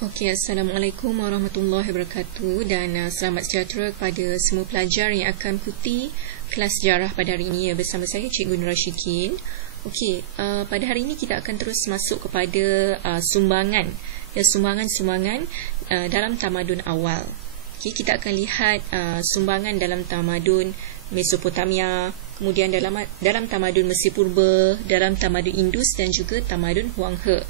Okey, Assalamualaikum warahmatullahi wabarakatuh dan selamat sejahtera kepada semua pelajar yang akan mengikuti kelas sejarah pada hari ini bersama saya Cikgu Nur Rashikin. Okey, pada hari ini kita akan terus masuk kepada sumbangan dalam tamadun awal. Okey, kita akan lihat sumbangan dalam tamadun Mesopotamia, kemudian dalam tamadun Mesir Purba, dalam tamadun Indus dan juga tamadun Huang He.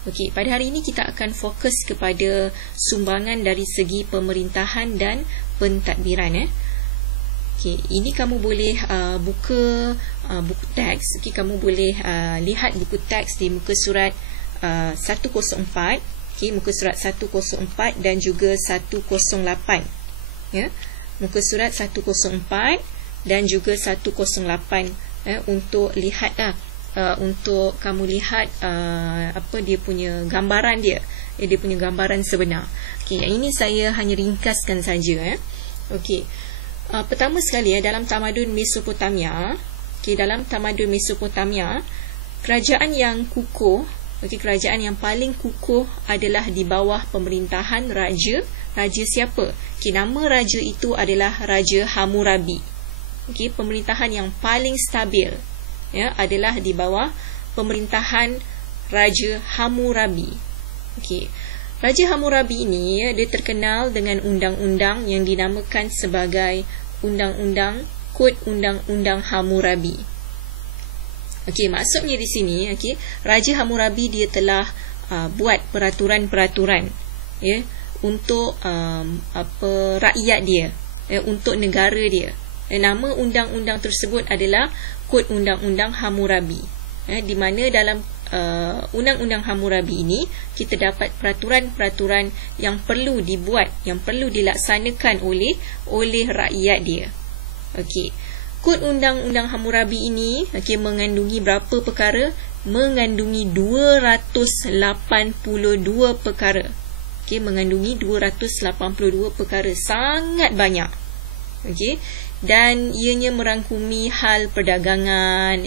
Okey, pada hari ini kita akan fokus kepada sumbangan dari segi pemerintahan dan pentadbiran. Okey, ini kamu boleh buka buku teks. Okey, kamu boleh lihat buku teks di muka surat 104. Okey, muka surat 104 dan juga 108. Ya, muka surat 104 dan juga 108 untuk lihat untuk kamu lihat apa dia punya gambaran dia punya gambaran sebenar. Okey, yang ini saya hanya ringkaskan saja. Okey, pertama sekali dalam tamadun Mesopotamia, dalam tamadun Mesopotamia, kerajaan yang kukuh, kerajaan yang paling kukuh adalah di bawah pemerintahan raja siapa? Nama raja itu adalah Raja Hammurabi. Pemerintahan yang paling stabil adalah di bawah pemerintahan Raja Hammurabi. Raja Hammurabi ini dia terkenal dengan undang-undang yang dinamakan sebagai Kod Undang-Undang Hammurabi. Maksudnya di sini, Raja Hammurabi dia telah buat peraturan-peraturan untuk rakyat dia, untuk negara dia. Nama undang-undang tersebut adalah Kod Undang-Undang Hammurabi. Di mana dalam Undang-Undang Hammurabi ini kita dapat peraturan-peraturan yang perlu dibuat, yang perlu dilaksanakan oleh rakyat dia. Kod Undang-Undang Hammurabi ini mengandungi berapa perkara? Mengandungi 282 perkara. Mengandungi 282 perkara, sangat banyak. Dan ianya merangkumi hal perdagangan,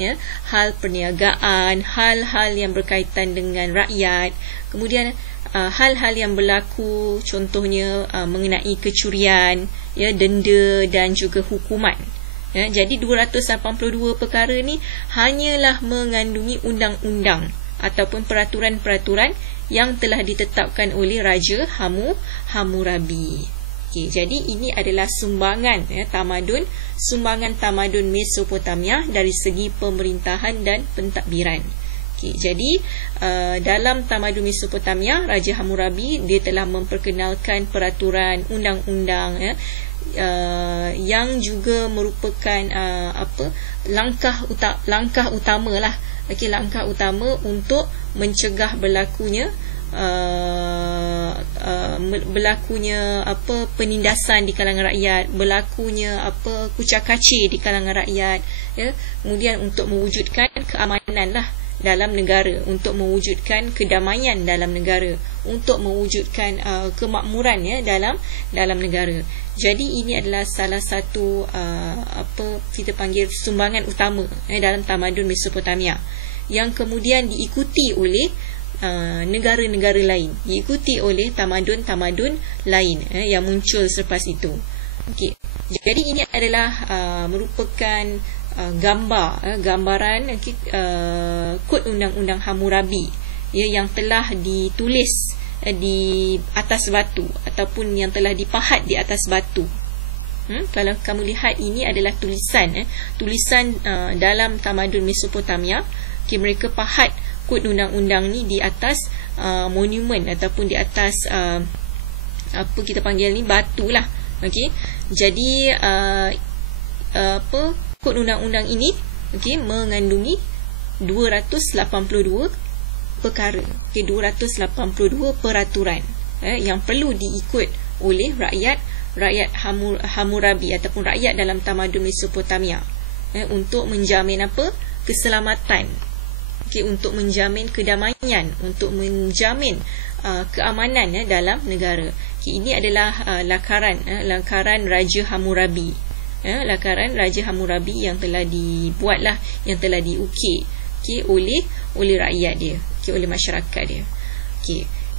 hal perniagaan, hal-hal yang berkaitan dengan rakyat. Kemudian hal-hal yang berlaku, contohnya mengenai kecurian, denda dan juga hukuman. Jadi 282 perkara ni hanyalah mengandungi undang-undang ataupun peraturan-peraturan yang telah ditetapkan oleh Raja Hammurabi. Jadi ini adalah sumbangan sumbangan tamadun Mesopotamia dari segi pemerintahan dan pentadbiran. Jadi dalam tamadun Mesopotamia, Raja Hammurabi dia telah memperkenalkan peraturan undang-undang yang juga merupakan langkah utama lah. Langkah utama untuk mencegah berlakunya penindasan di kalangan rakyat, berlakunya kucak-kacir di kalangan rakyat, kemudian untuk mewujudkan keamanan lah dalam negara, untuk mewujudkan kedamaian dalam negara, untuk mewujudkan kemakmuran dalam negara. Jadi ini adalah salah satu kita panggil sumbangan utama dalam tamadun Mesopotamia yang kemudian diikuti oleh negara-negara lain, diikuti oleh tamadun-tamadun lain yang muncul selepas itu. Jadi ini adalah merupakan gambaran Kod Undang-Undang Hammurabi yang telah ditulis di atas batu ataupun yang telah dipahat di atas batu. Kalau kamu lihat, ini adalah tulisan dalam tamadun Mesopotamia. Mereka pahat Kod undang-undang ni di atas monumen ataupun di atas apa kita panggil ni, batu lah. Jadi Kod undang-undang ini mengandungi 282 perkara, 282 peraturan yang perlu diikut oleh rakyat Hammurabi ataupun rakyat dalam tamadun Mesopotamia untuk menjamin keselamatan, untuk menjamin kedamaian, untuk menjamin keamanan dalam negara. Ini adalah lakaran Raja Hammurabi. Lakaran Raja Hammurabi yang telah dibuatlah, yang telah diukir oleh rakyat dia, oleh masyarakat dia.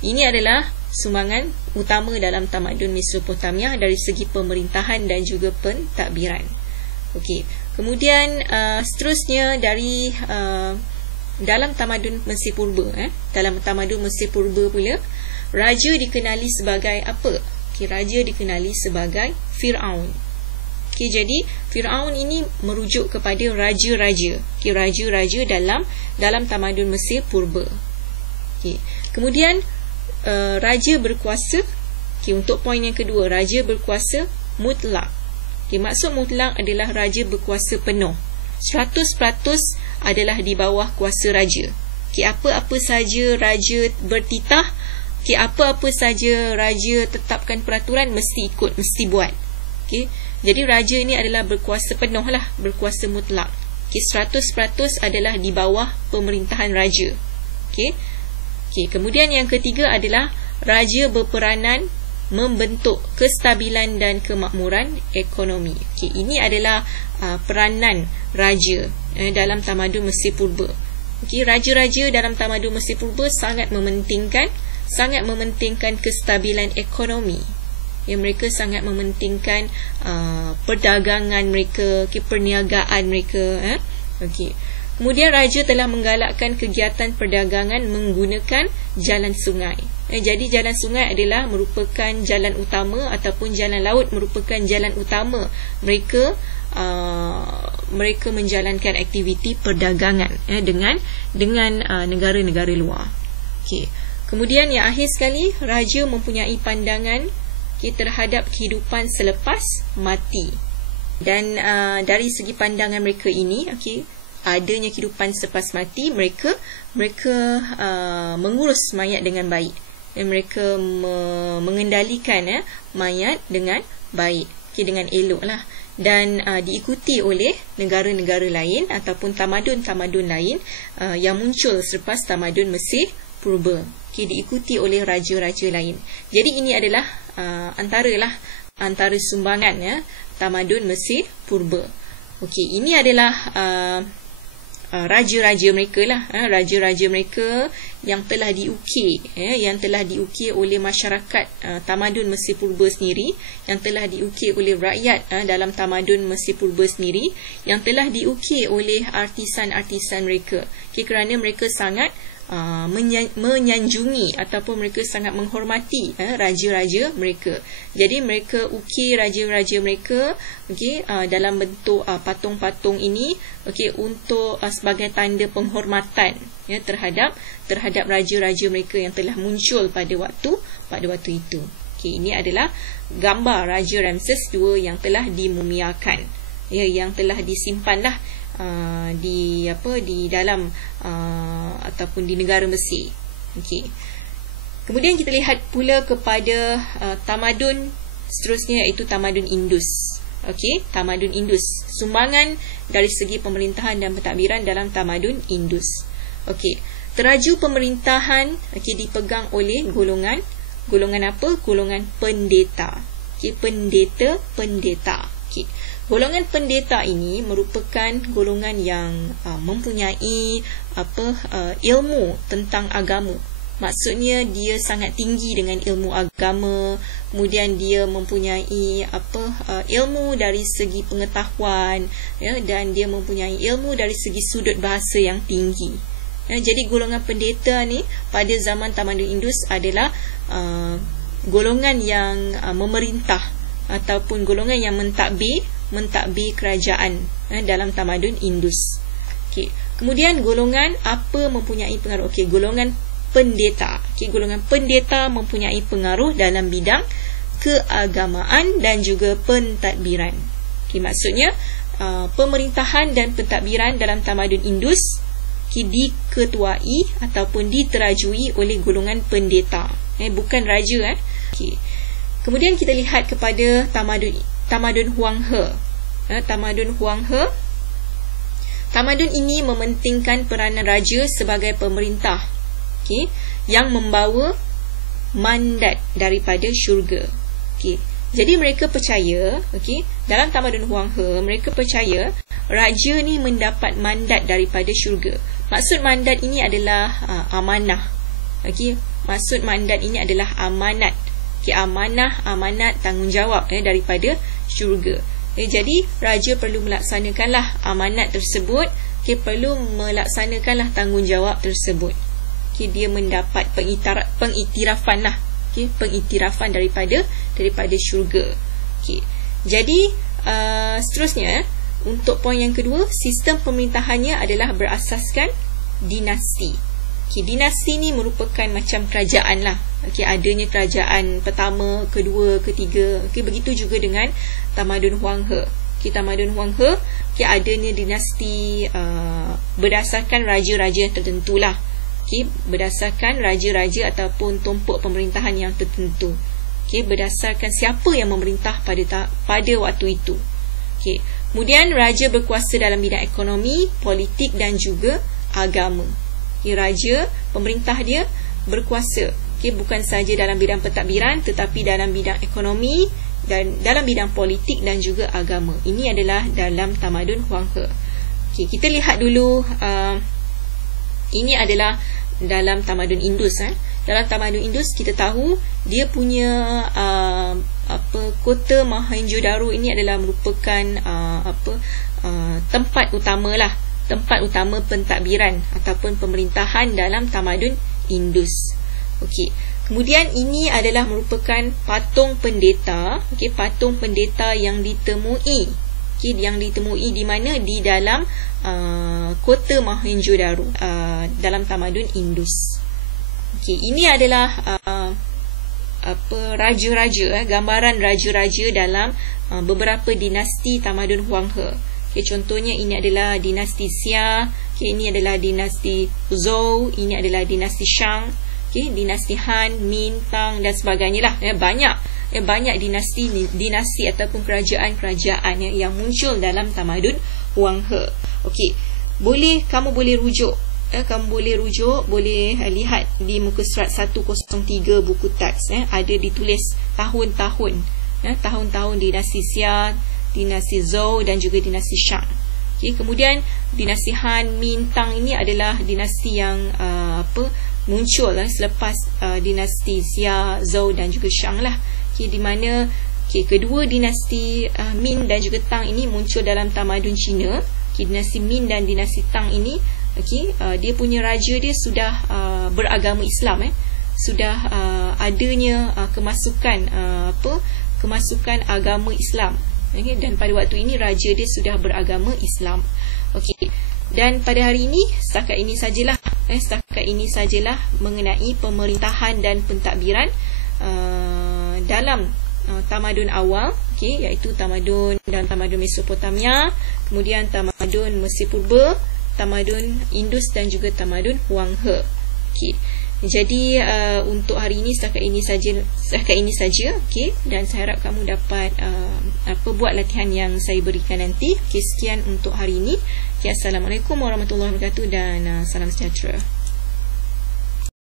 Ini adalah sumbangan utama dalam tamadun Mesopotamia dari segi pemerintahan dan juga pentadbiran. Okey. Kemudian seterusnya dari dalam tamadun Mesir Purba, dalam tamadun Mesir Purba pula, raja dikenali sebagai apa? Okey, raja dikenali sebagai Firaun. Okey, jadi Firaun ini merujuk kepada raja-raja. Okey, raja-raja dalam tamadun Mesir Purba. Okey. Kemudian raja berkuasa. Okey, untuk poin yang kedua, raja berkuasa mutlak. Okey, maksud mutlak adalah raja berkuasa penuh. 100% adalah di bawah kuasa raja. Okey, apa-apa saja raja bertitah, okey, apa-apa saja raja tetapkan peraturan mesti ikut, mesti buat. Okey, jadi raja ini adalah berkuasa penuh lah, berkuasa mutlak. Okey, 100% adalah di bawah pemerintahan raja. Okey. Okey, kemudian yang ketiga adalah raja berperanan membentuk kestabilan dan kemakmuran ekonomi. Okey, ini adalah peranan raja dalam tamadun Mesir Purba. Okey, raja-raja dalam tamadun Mesir Purba sangat mementingkan kestabilan ekonomi. Ya, mereka sangat mementingkan perdagangan mereka, perniagaan mereka. Okey. Kemudian raja telah menggalakkan kegiatan perdagangan menggunakan jalan sungai. Jadi jalan sungai adalah merupakan jalan utama ataupun jalan laut merupakan jalan utama mereka menjalankan aktiviti perdagangan dengan negara-negara luar. Okey. Kemudian yang akhir sekali, raja mempunyai pandangan terhadap kehidupan selepas mati. Dan dari segi pandangan mereka ini, okey, adanya kehidupan selepas mati, mereka mengurus mayat dengan baik. Dan mereka mengendalikan mayat dengan baik, okay, dengan elok lah. Dan diikuti oleh negara-negara lain ataupun tamadun-tamadun lain yang muncul selepas tamadun Mesir Purba. Okay, diikuti oleh raja-raja lain. Jadi ini adalah antara sumbangan tamadun Mesir Purba. Okey, ini adalah raja-raja mereka lah, raja-raja mereka yang telah diukir, yang telah diukir oleh masyarakat tamadun Mesir Purba sendiri, yang telah diukir oleh rakyat dalam tamadun Mesir Purba sendiri, yang telah diukir oleh artisan-artisan mereka. Okay, kerana mereka sangat menyanjungi ataupun mereka sangat menghormati raja-raja mereka. Jadi mereka ukir raja-raja mereka, okey, dalam bentuk patung-patung ini, okey, untuk sebagai tanda penghormatan terhadap raja-raja mereka yang telah muncul pada waktu itu. Okey, ini adalah gambar Raja Ramses II yang telah dimumiakan, yang telah disimpanlah di dalam ataupun di negara Mesir. Okey. Kemudian kita lihat pula kepada tamadun seterusnya, iaitu tamadun Indus. Okey, tamadun Indus. Sumbangan dari segi pemerintahan dan pentadbiran dalam tamadun Indus. Okey, teraju pemerintahan dipegang oleh golongan apa? Golongan pendeta. Okey, pendeta. Okey. Golongan pendeta ini merupakan golongan yang mempunyai ilmu tentang agama. Maksudnya dia sangat tinggi dengan ilmu agama, kemudian dia mempunyai ilmu dari segi pengetahuan, dan dia mempunyai ilmu dari segi sudut bahasa yang tinggi. Jadi golongan pendeta ni pada zaman tamadun Indus adalah golongan yang memerintah ataupun golongan yang mentadbir kerajaan dalam tamadun Indus. Okey. Kemudian golongan apa mempunyai pengaruh? Okey, golongan pendeta. Okey, golongan pendeta mempunyai pengaruh dalam bidang keagamaan dan juga pentadbiran. Okey, maksudnya pemerintahan dan pentadbiran dalam tamadun Indus diketuai ataupun diterajui oleh golongan pendeta, bukan raja. Okey. Kemudian kita lihat kepada tamadun Huang He. Tamadun Huang He. Tamadun ini mementingkan peranan raja sebagai pemerintah, okey, yang membawa mandat daripada syurga. Okey. Jadi mereka percaya, okey, dalam tamadun Huang He, mereka percaya raja ni mendapat mandat daripada syurga. Maksud mandat ini adalah amanah. Okey, maksud mandat ini adalah amanat. Okey, amanat tanggungjawab daripada syurga. Jadi raja perlu melaksanakanlah amanat tersebut. Okey, perlu melaksanakanlah tanggungjawab tersebut. Okey, dia mendapat pengiktirafan lah. Okey, pengiktirafan daripada syurga. Okey. Jadi seterusnya, untuk poin yang kedua, sistem pemerintahannya adalah berasaskan dinasti. Okey, dinasti ni merupakan macam kerajaan lah. Okey, adanya kerajaan pertama, kedua, ketiga. Okey, begitu juga dengan tamadun Huang He. Okey, tamadun Huang He, okey, adanya dinasti berdasarkan raja-raja tertentu lah. Okey, berdasarkan raja-raja ataupun tumpuk pemerintahan yang tertentu. Okey, berdasarkan siapa yang memerintah pada waktu itu. Okey, kemudian raja berkuasa dalam bidang ekonomi, politik dan juga agama. Okey, raja, pemerintah dia berkuasa. Okey, bukan saja dalam bidang pentadbiran tetapi dalam bidang ekonomi dan dalam bidang politik dan juga agama. Ini adalah dalam tamadun Huang He. Okey, kita lihat dulu ini adalah dalam tamadun Indus. Dalam tamadun Indus kita tahu dia punya kota Mohenjo-daro ini adalah merupakan tempat utamalah, tempat utama pentadbiran ataupun pemerintahan dalam tamadun Indus. Okey. Kemudian ini adalah merupakan patung pendeta, okey, patung pendeta yang ditemui. Okey, yang ditemui di mana? Di dalam kota Mohenjo-daro dalam tamadun Indus. Okey, ini adalah raja-raja, gambaran raja-raja dalam beberapa dinasti tamadun Huang He. Okey, contohnya ini adalah dinasti Xia, okey, ini adalah dinasti Zhou, ini adalah dinasti Shang, okey, dinasti Han, Min, Tang dan sebagainya lah. Banyak dinasti ataupun kerajaan-kerajaan yang muncul dalam tamadun Huang He. Okey, kamu boleh rujuk. Boleh lihat di muka surat 103 buku teks. Ada ditulis tahun-tahun. Tahun-tahun dinasti Xia, dinasti Zhou dan juga dinasti Shang. Okay, kemudian dinasti Han, Min, Tang ini adalah dinasti yang muncul selepas dinasti Xia, Zhou dan juga Shang lah. Okay, di mana kedua dinasti Min dan juga Tang ini muncul dalam tamadun Cina. Okay, dinasti Min dan dinasti Tang ini, dia punya raja dia sudah beragama Islam, sudah adanya kemasukan agama Islam. Dan pada waktu ini raja dia sudah beragama Islam. Okey. Dan pada hari ini setakat ini sajalah mengenai pemerintahan dan pentadbiran dalam tamadun awal, iaitu tamadun Mesopotamia, kemudian tamadun Mesir Purba, tamadun Indus dan juga tamadun Huang He. Okey. Jadi untuk hari ini setakat ini saja, okey, dan saya harap kamu dapat buat latihan yang saya berikan nanti. Okey, sekian untuk hari ini. Okay, Assalamualaikum warahmatullahi wabarakatuh dan salam sejahtera.